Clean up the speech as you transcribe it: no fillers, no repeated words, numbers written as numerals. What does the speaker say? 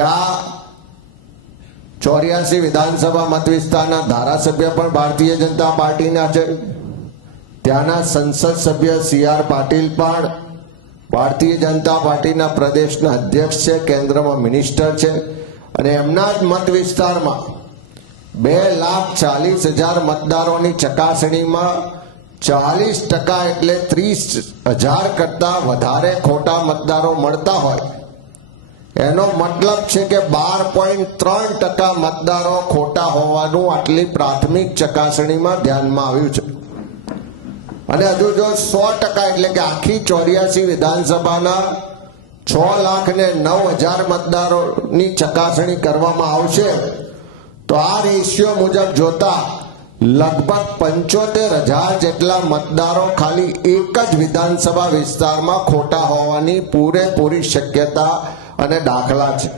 કે આ 84 વિધાનસભા મત વિસ્તારના ધારાસભ્ય પણ ભારતીય જનતા પાર્ટીના છે. ત્યાંના સંસદ સભ્ય CR પાટીલ પણ ભારતીય જનતા પાર્ટીના પ્રદેશના અધ્યક્ષ છે, કેન્દ્રમાં મિનિસ્ટર છે. અને એમના જ મત વિસ્તારમાં 2,40,000 મતદારોની ચકાસણીમાં 40% એટલે 30,000 કરતા વધારે ખોટા મતદારો મળતા હોય, એનો મતલબ છે કે 12.3% મતદારો ખોટા હોવાનું આટલી પ્રાથમિક ચકાસણીમાં ધ્યાનમાં આવ્યું છે. અને હજુ જો 100% એટલે કે આખી 84 વિધાનસભાના 6,09,000 મતદારોની ચકાસણી કરવામાં આવશે તો આ રેશિયો મુજબ જોતા લગભગ 75,000 જેટલા મતદારો ખાલી એક જ વિધાનસભા વિસ્તારમાં ખોટા હોવાની પૂરેપૂરી શક્યતા અને દાખલા છે.